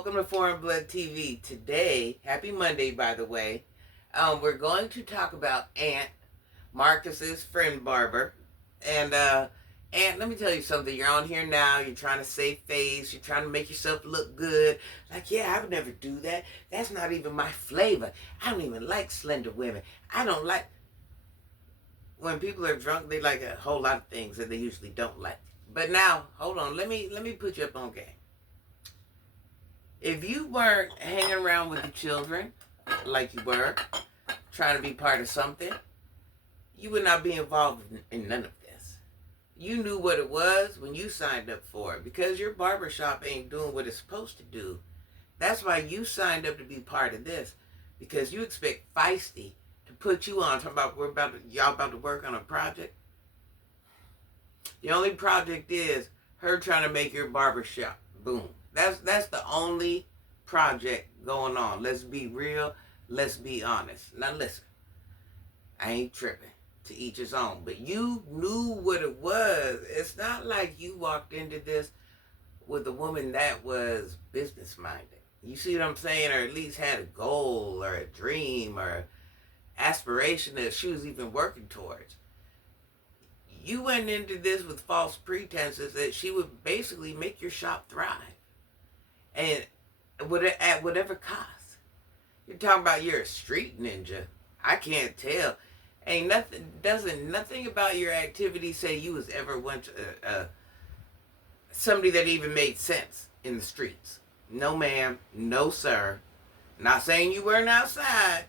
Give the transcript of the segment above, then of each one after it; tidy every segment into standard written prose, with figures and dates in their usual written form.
welcome to Foreign Blood TV. Today, happy Monday, by the way. We're going to talk about Aunt, Marcus's friend barber. And Aunt, let me tell you something. You're on here now. You're trying to save face. You're trying to make yourself look good. Like, yeah, I would never do that. That's not even my flavor. I don't even like slender women. I don't like. When people are drunk, they like a whole lot of things that they usually don't like. But now, hold on. Let me put you up on game. If you weren't hanging around with the children like you were, trying to be part of something, you would not be involved in none of this. You knew what it was when you signed up for it, because your barbershop ain't doing what it's supposed to do. That's why you signed up to be part of this, because you expect Feisty to put you on. Talking about y'all about to work on a project. The only project is her trying to make your barbershop boom. That's the only project going on. Let's be real. Let's be honest. Now listen, I ain't tripping. To each his own. But you knew what it was. It's not like you walked into this with a woman that was business minded. You see what I'm saying? Or at least had a goal or a dream or aspiration that she was even working towards. You went into this with false pretenses that she would basically make your shop thrive. And at whatever cost. You're talking about you're a street ninja. I can't tell. Ain't nothing about your activity say you was ever went to somebody that even made sense in the streets. No ma'am, no sir. Not saying you weren't outside,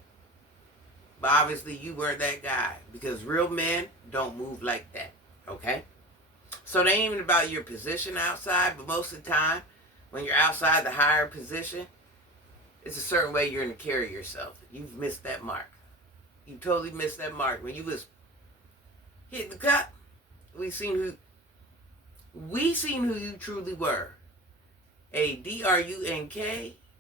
but obviously you weren't that guy, because real men don't move like that, okay? So it ain't even about your position outside, but most of the time, when you're outside the higher position, it's a certain way you're going to carry yourself. You've missed that mark. You totally missed that mark. When you was hitting the cut, we seen who you truly were. A drunk,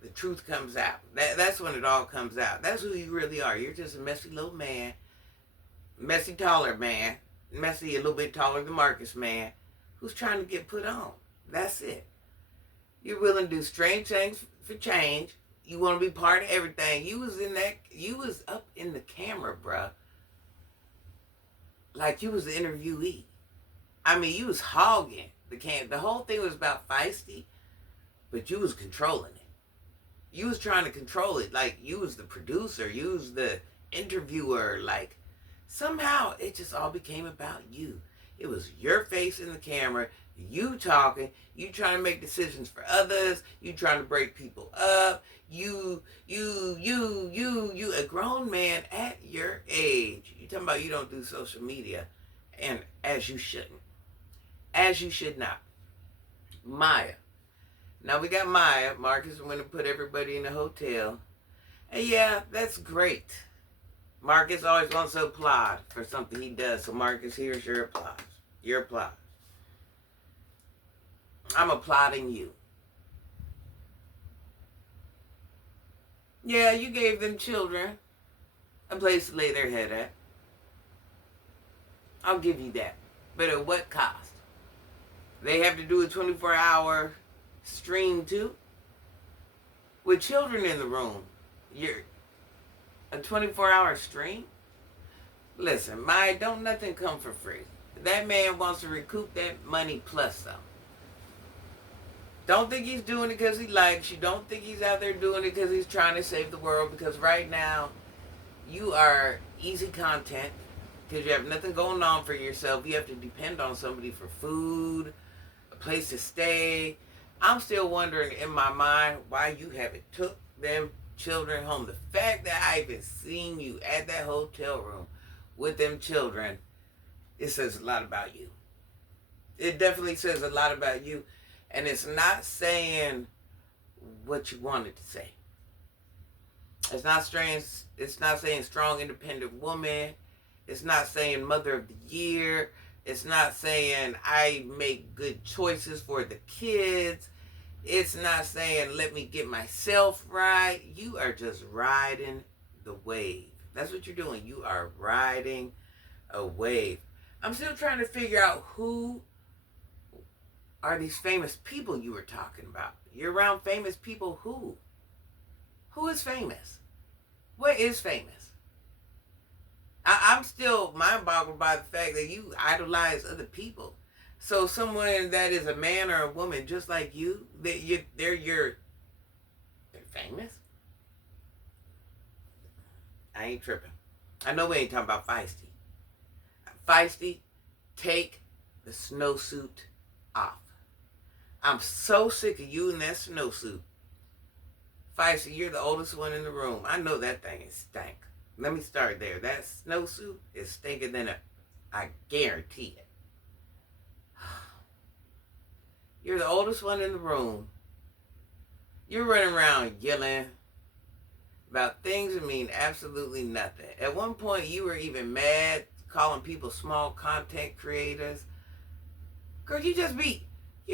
the truth comes out. That's when it all comes out. That's who you really are. You're just a messy little man, messy taller man, messy a little bit taller than Marcus man, who's trying to get put on. That's it. You're willing to do strange things for change. You want to be part of everything. You was up in the camera, bruh. Like you was the interviewee. I mean, you was hogging the cam. The whole thing was about Feisty, but you was controlling it. You was trying to control it. Like you was the producer. You was the interviewer. Like somehow it just all became about you. It was your face in the camera. You talking, you trying to make decisions for others, you trying to break people up, you, a grown man at your age. You talking about you don't do social media, and as you shouldn't. As you should not. Mia. Now we got Mia. Marcus went to put everybody in a hotel. And yeah, that's great. Marcus always wants to applaud for something he does. So Marcus, here's your applause. Your applause. I'm applauding you. Yeah, you gave them children a place to lay their head at. I'll give you that. But at what cost? They have to do a 24-hour stream too? With children in the room. You're a 24-hour stream? Listen, don't nothing come for free. That man wants to recoup that money plus some. Don't think he's doing it because he likes you. Don't think he's out there doing it because he's trying to save the world. Because right now, you are easy content because you have nothing going on for yourself. You have to depend on somebody for food, a place to stay. I'm still wondering in my mind why you haven't took them children home. The fact that I even seen you at that hotel room with them children, it says a lot about you. It definitely says a lot about you. And it's not saying what you wanted to say. It's not strange. It's not saying strong, independent woman. It's not saying mother of the year. It's not saying I make good choices for the kids. It's not saying let me get myself right. You are just riding the wave. That's what you're doing. You are riding a wave. I'm still trying to figure out who are these famous people you were talking about. You're around famous people who? Who is famous? What is famous? I'm still mind boggled by the fact that you idolize other people. So someone that is a man or a woman just like you, they're famous? I ain't tripping. I know we ain't talking about Feisty. Feisty, take the snowsuit off. I'm so sick of you in that snowsuit. Feisty, you're the oldest one in the room. I know that thing is stank. Let me start there. That snowsuit is stinking than I guarantee it. You're the oldest one in the room. You're running around yelling about things that mean absolutely nothing. At one point, you were even mad, calling people small content creators. Girl, you're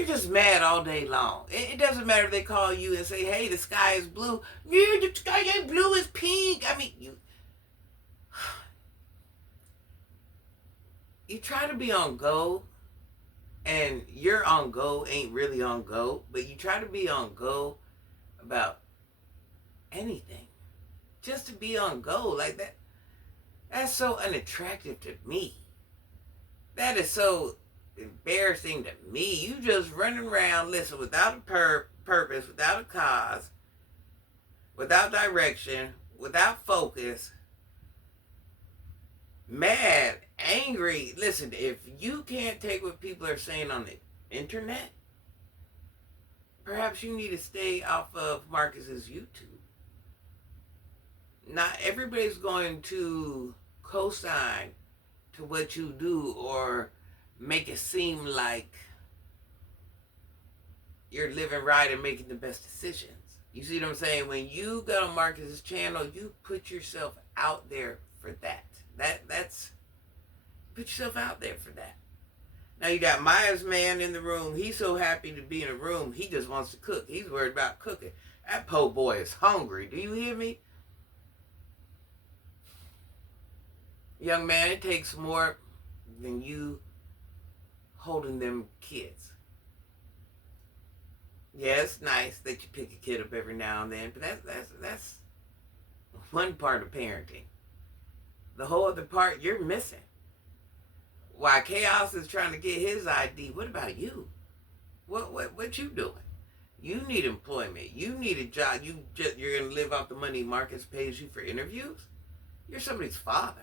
just mad all day long. It doesn't matter if they call you and say, hey, the sky is blue. Yeah, the sky ain't blue, it's pink. I mean, you try to be on go, and your on go ain't really on go, but you try to be on go about anything. Just to be on go like that. That's so unattractive to me. That is so embarrassing to me. You just running around, listen, without a purpose, without a cause, without direction, without focus, mad, angry. Listen, if you can't take what people are saying on the internet, perhaps you need to stay off of Marcus's YouTube. Not everybody's going to co-sign to what you do or make it seem like you're living right and making the best decisions. You see what I'm saying? When you go on Marcus's channel, you put yourself out there for that. That's put yourself out there for that. Now you got Maya's man in the room. He's so happy to be in a room. He just wants to cook. He's worried about cooking. That po' boy is hungry. Do you hear me? Young man, it takes more than you holding them kids. Yeah, it's nice that you pick a kid up every now and then, but that's one part of parenting. The whole other part you're missing. While Chaos is trying to get his ID, what about you? What you doing? You need employment. You need a job. You're gonna live off the money Marcus pays you for interviews? You're somebody's father.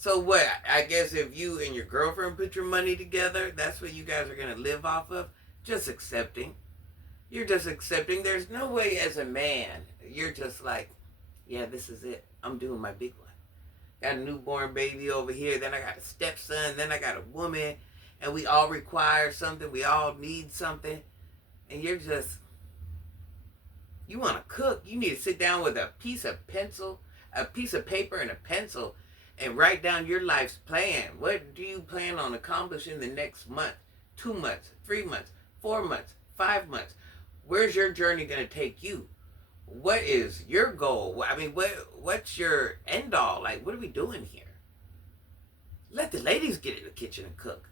So what? I guess if you and your girlfriend put your money together, that's what you guys are going to live off of? Just accepting. You're just accepting. There's no way as a man, you're just like, yeah, this is it. I'm doing my big one. Got a newborn baby over here. Then I got a stepson. Then I got a woman. And we all require something. We all need something. And you're just, you want to cook. You need to sit down with a piece of paper and a pencil and write down your life's plan. What do you plan on accomplishing the next month, 2 months, 3 months, 4 months, 5 months? Where's your journey going to take you? What is your goal? I mean, what's your end all? Like, what are we doing here? Let the ladies get in the kitchen and cook.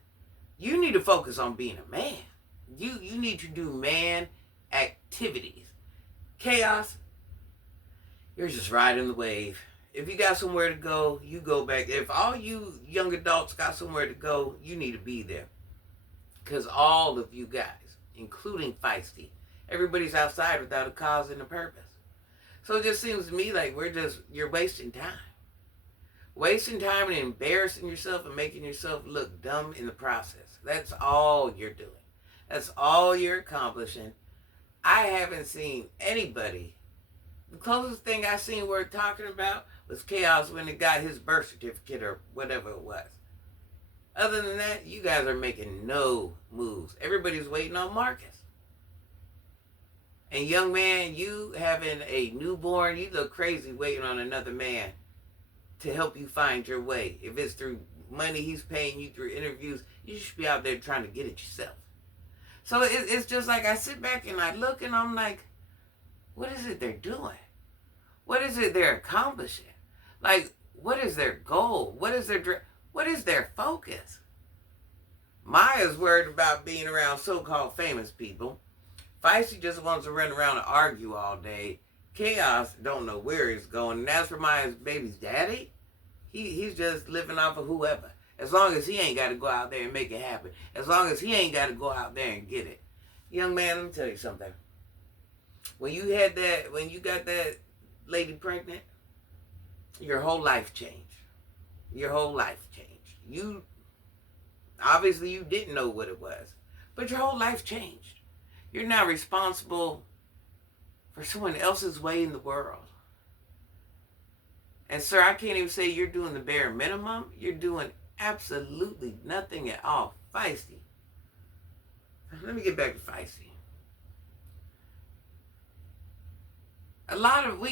You need to focus on being a man. You need to do man activities. Chaos, you're just riding the wave. If you got somewhere to go, you go back. If all you young adults got somewhere to go, you need to be there. Because all of you guys, including Feisty, everybody's outside without a cause and a purpose. So it just seems to me like you're wasting time. Wasting time and embarrassing yourself and making yourself look dumb in the process. That's all you're doing. That's all you're accomplishing. I haven't seen anybody. The closest thing I seen worth talking about was Chaos when he got his birth certificate or whatever it was. Other than that, you guys are making no moves. Everybody's waiting on Marcus. And young man, you having a newborn, you look crazy waiting on another man to help you find your way. If it's through money he's paying you, through interviews, you should be out there trying to get it yourself. So it's just like I sit back and I look and I'm like, what is it they're doing? What is it they're accomplishing? Like, what is their goal? What is their focus? Maya's worried about being around so-called famous people. Feisty just wants to run around and argue all day. Chaos don't know where he's going. And as for Maya's baby's daddy, he's just living off of whoever. As long as he ain't got to go out there and make it happen. As long as he ain't got to go out there and get it. Young man, let me tell you something. When you got that lady pregnant, your whole life changed. Your whole life changed. Obviously you didn't know what it was, but your whole life changed. You're now responsible for someone else's way in the world. And sir, I can't even say you're doing the bare minimum. You're doing absolutely nothing at all. Feisty. Let me get back to Feisty. A lot of,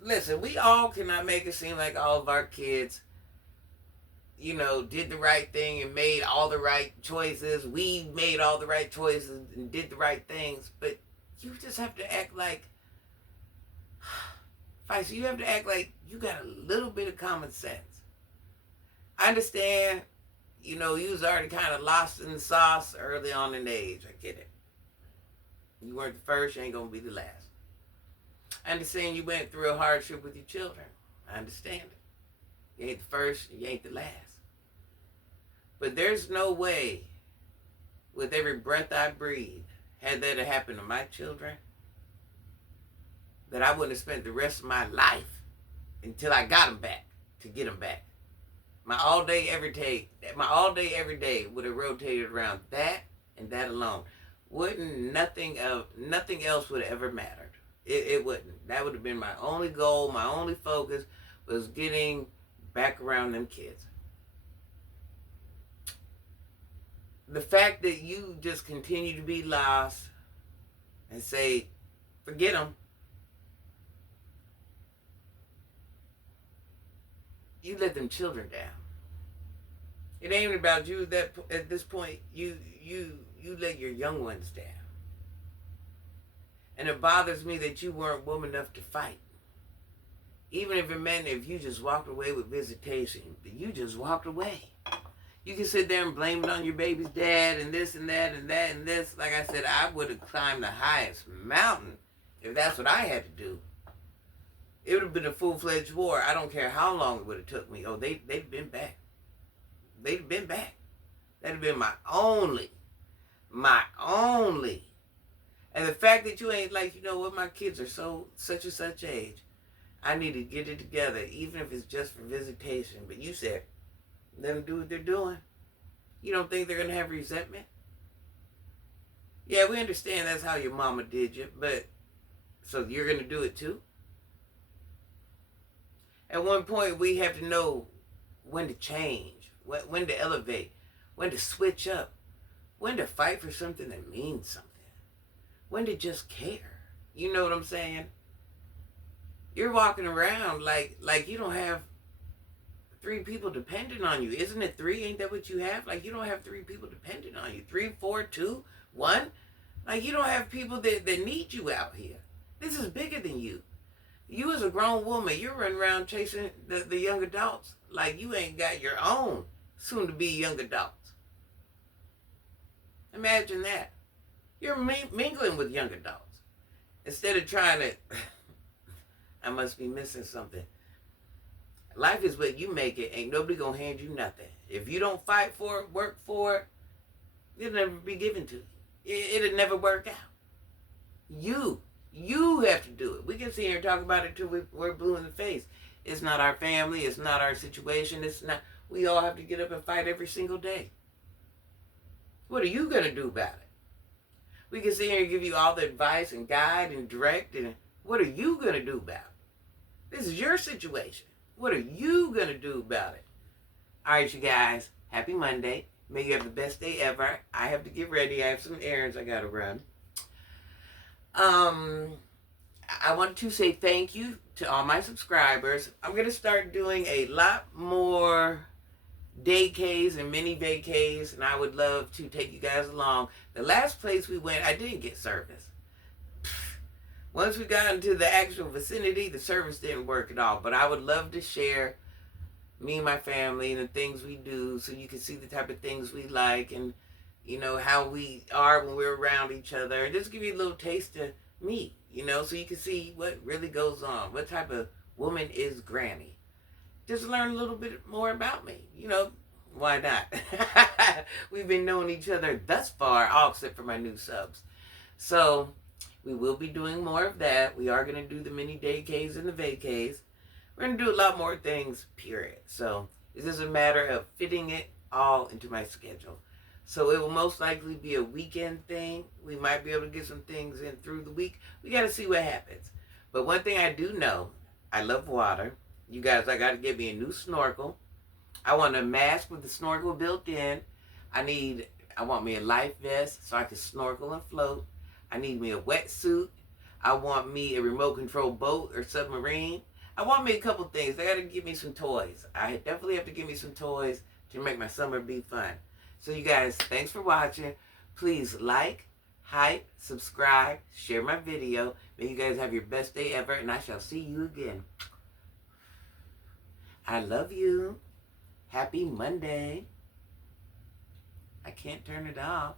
listen, we all cannot make it seem like all of our kids, did the right thing and made all the right choices. We made all the right choices and did the right things. But you just have to act like, Feisty, you have to act like you got a little bit of common sense. I understand, you was already kind of lost in the sauce early on in age. I get it. You weren't the first, you ain't going to be the last. I understand you went through a hardship with your children. I understand it. You ain't the first, you ain't the last. But there's no way, with every breath I breathe, had that happened to my children, that I wouldn't have spent the rest of my life until I got them back, to get them back. My all day every day would have rotated around that and that alone. Nothing else would have ever mattered. It wouldn't. That would have been my only goal, my only focus was getting back around them kids. The fact that you just continue to be lost and say, forget them. You let them children down. It ain't about you that at this point you let your young ones down. And it bothers me that you weren't woman enough to fight. Even if it meant if you just walked away with visitation, but you just walked away. You can sit there and blame it on your baby's dad and this and that and that and this. Like I said, I would have climbed the highest mountain if that's what I had to do. It would have been a full-fledged war. I don't care how long it would have took me. Oh, they'd been back. They'd been back. That'd have been my only. And the fact that you ain't like, my kids are such and such age. I need to get it together, even if it's just for visitation. But you said, let them do what they're doing. You don't think they're going to have resentment? Yeah, we understand that's how your mama did you, but so you're going to do it too? At one point, we have to know when to change, when to elevate, when to switch up, when to fight for something that means something, when to just care. You know what I'm saying? You're walking around like you don't have 3 people dependent on you. Isn't it 3? Ain't that what you have? Like you don't have 3 people dependent on you. 3, 4, 2, 1. Like you don't have people that need you out here. This is bigger than you. You as a grown woman, you're running around chasing the young adults like you ain't got your own soon-to-be young adults. Imagine that. You're mingling with young adults. Instead of trying to... I must be missing something. Life is what you make it. Ain't nobody gonna hand you nothing. If you don't fight for it, work for it, it'll never be given to you. It'll never work out. You have to do it. We can sit here and talk about it till we're blue in the face. It's not our family. It's not our situation. It's not. We all have to get up and fight every single day. What are you going to do about it? We can sit here and give you all the advice and guide and direct. And what are you going to do about it? This is your situation. What are you going to do about it? All right, you guys. Happy Monday. May you have the best day ever. I have to get ready. I have some errands I got to run. I want to say thank you to all my subscribers. I'm going to start doing a lot more day-cays and mini vacays, and I would love to take you guys along. The last place we went, I didn't get service. Once we got into the actual vicinity, the service didn't work at all, but I would love to share me and my family and the things we do so you can see the type of things we like and you know, how we are when we're around each other, and just give you a little taste of me, you know, so you can see what really goes on. What type of woman is Granny? Just learn a little bit more about me, you know. Why not? We've been knowing each other thus far, all except for my new subs. So we will be doing more of that. We are going to do the mini daycays and the vacays. We're going to do a lot more things, period. So it's just a matter of fitting it all into my schedule. So it will most likely be a weekend thing. We might be able to get some things in through the week. We got to see what happens. But one thing I do know, I love water. You guys, I got to get me a new snorkel. I want a mask with the snorkel built in. I want me a life vest so I can snorkel and float. I need me a wetsuit. I want me a remote control boat or submarine. I want me a couple things. I got to give me some toys. I definitely have to give me some toys to make my summer be fun. So you guys, thanks for watching. Please like, hype, subscribe, share my video. May you guys have your best day ever, and I shall see you again. I love you. Happy Monday. I can't turn it off.